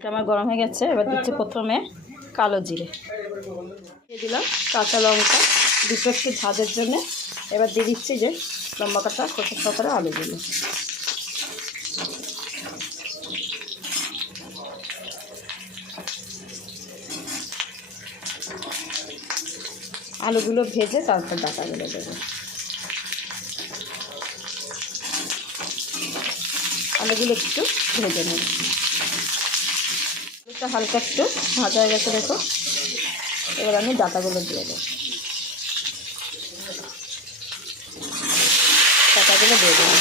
এটা আমার গরম হয়ে গেছে। এবার দিচ্ছি প্রথমে কালো জিরে, দিয়ে দিলাম কাঁচা লঙ্কা দুটো একটু ঝাঁঝের জন্যে। এবার দিয়ে দিচ্ছি যে লম্বা কাটা খোসা সহকারে আলুগুলো। আলুগুলো ভেজে তারপর ডাটাগুলো দেবো। আলুগুলো একটু ভেজে নেব। আলুটা হালকা একটু ভাজা হয়ে গেছে দেখো। এবার আমি ডাটাগুলো দিয়ে দেবো। ডাটাগুলো দিয়ে দেবো।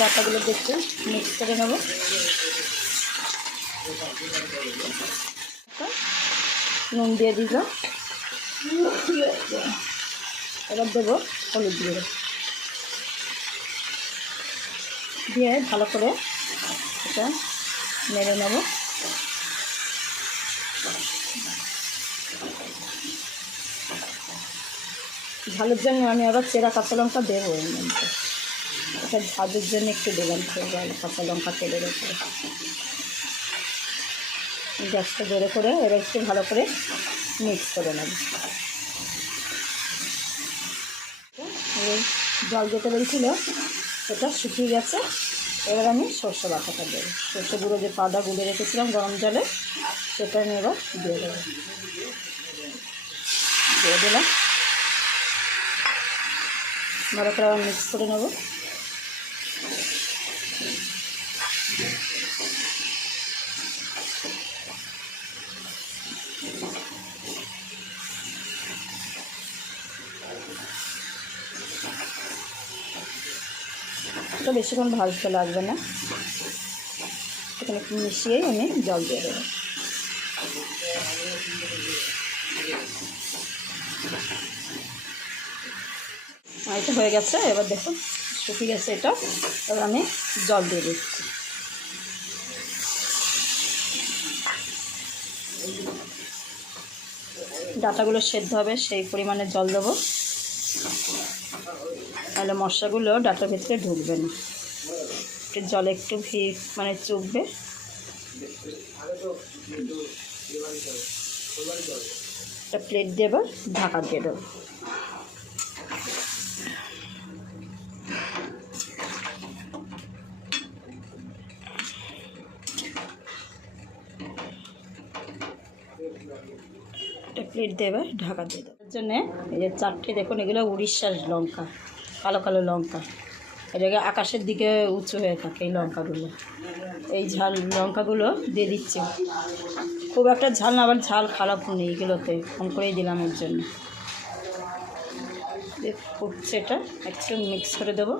ডাটাগুলো দেখতে মিক্স করে নেব। নুন দিয়ে দিল। এবার দেবো হলুদ দিয়ে ভালো করে এটা নেড়ে নেব। ঝালের জন্য আমি আবার চেরা কাঁচা লঙ্কা দেবো এর মধ্যে। এটা ঝালের জন্য একটু দিলাম কাঁচা লঙ্কা তেলের উপরে। গ্যাসটা বেড়ে করে এবার একটু ভালো করে মিক্স করে নেব। জল যেতে বেরিয়েছিল সেটা শুকিয়ে গেছে। এবার আমি সর্ষে বাটাটা দেবো। সর্ষে গুঁড়ো যে পাউডার গুলে রেখেছিলাম গরম জলে, সেটা আমি এবার দিয়ে দেবো। দিয়ে দিলাম। ভালো করে আবার মিক্স করে নেব। এটা বেশিক্ষণ ভাজতে লাগবে না। এখানে একটু মিশিয়েই আমি জল দিয়ে দেবো। এটা হয়ে গেছে। এবার দেখুন শুকিয়ে গেছে এটা। এবার আমি জল দিয়ে দিচ্ছি। ডাটাগুলো সেদ্ধ হবে সেই পরিমাণে জল দেবো, তাহলে মশলাগুলো ডাটার ভিতরে ঢুকবে না। একটু জলে একটু চুববে। একটা প্লেট দিয়ে এবার ঢাকা দিয়ে দেবো। একটা প্লেট দিয়ে এবার ঢাকা দিয়ে দেবো। এর জন্যে এই যে চারটে দেখুন, এগুলো উড়িষ্যার লঙ্কা, কালো কালো লঙ্কা। এটাকে আকাশের দিকে উঁচু হয়ে থাকে এই লঙ্কাগুলো। এই ঝাল লঙ্কাগুলো দিয়ে দিচ্ছি। খুব একটা ঝাল না, আবার ঝাল খারাপ নেই এগুলোতে, কম করেই দিলাম এর জন্য। ফুটছে, এটা একটু মিক্স করে দেবো।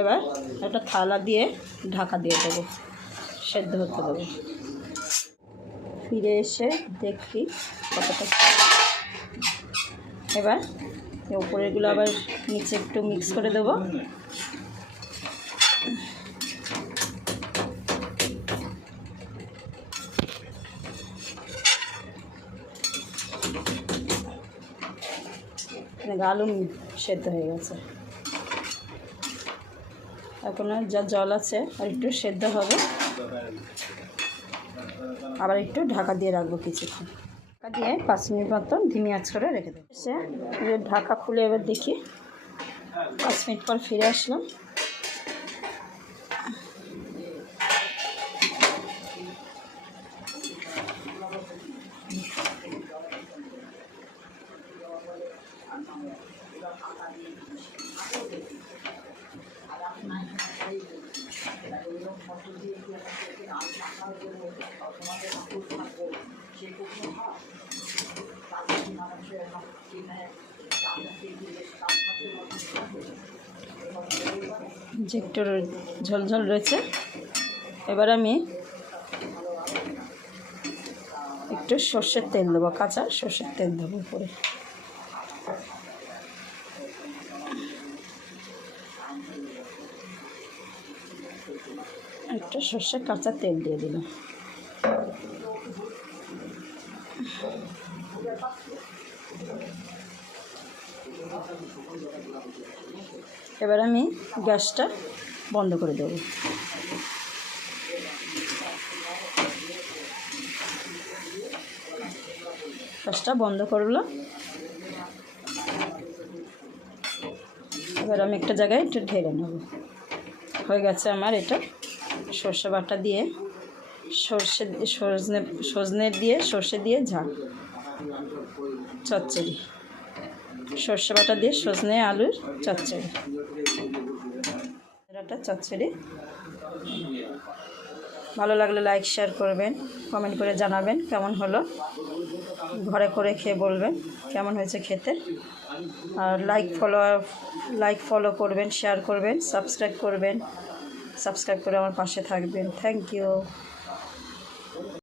এবার একটা থালা দিয়ে ঢাকা দিয়ে দেবো, সেদ্ধ হতে দেবো। ফিরে এসে দেখি কতটা। এবার উপরেরগুলো আবার নিচে একটু মিক্স করে দেবো। আলু সেদ্ধ হয়ে গেছে। এখন যা জল আছে আর একটু সেদ্ধ হবে। আবার একটু ঢাকা দিয়ে রাখবো কিছুক্ষণ। ঢাকা দিয়ে 5 মিনিট মতন ধিমি আঁচ করে রেখে দেবো। এসে ঢাকা খুলে এবার দেখি। 5 মিনিট পর ফিরে আসলাম। যে একটু ঝোলঝোল রয়েছে। এবার আমি একটু সর্ষের তেল দেবো, কাঁচা সর্ষের তেল দেবো উপরে। একটু সর্ষের কাঁচা তেল দিয়ে দিলাম। এবার আমি গ্যাসটা বন্ধ করে দেব। গ্যাসটা বন্ধ করলাম। এবার আমি একটা জায়গায় একটু ঢেলে নেব। হয়ে গেছে আমার এটা সর্ষে বাটা দিয়ে সজনে দিয়ে সর্ষে দিয়ে ঝাল চচ্চড়ি, সর্ষে বাটা দিয়ে সজনে আলুর চচ্চড়ি। এটা চচ্চড়ি ভালো লাগলে লাইক শেয়ার করবেন, কমেন্ট করে জানাবেন কেমন হলো, ঘরে করে খেয়ে বলবেন কেমন হয়েছে খেতে। আর লাইক ফলো করবেন, শেয়ার করবেন, সাবস্ক্রাইব করবেন, সাবস্ক্রাইব করে আমার পাশে থাকবেন। Thank you.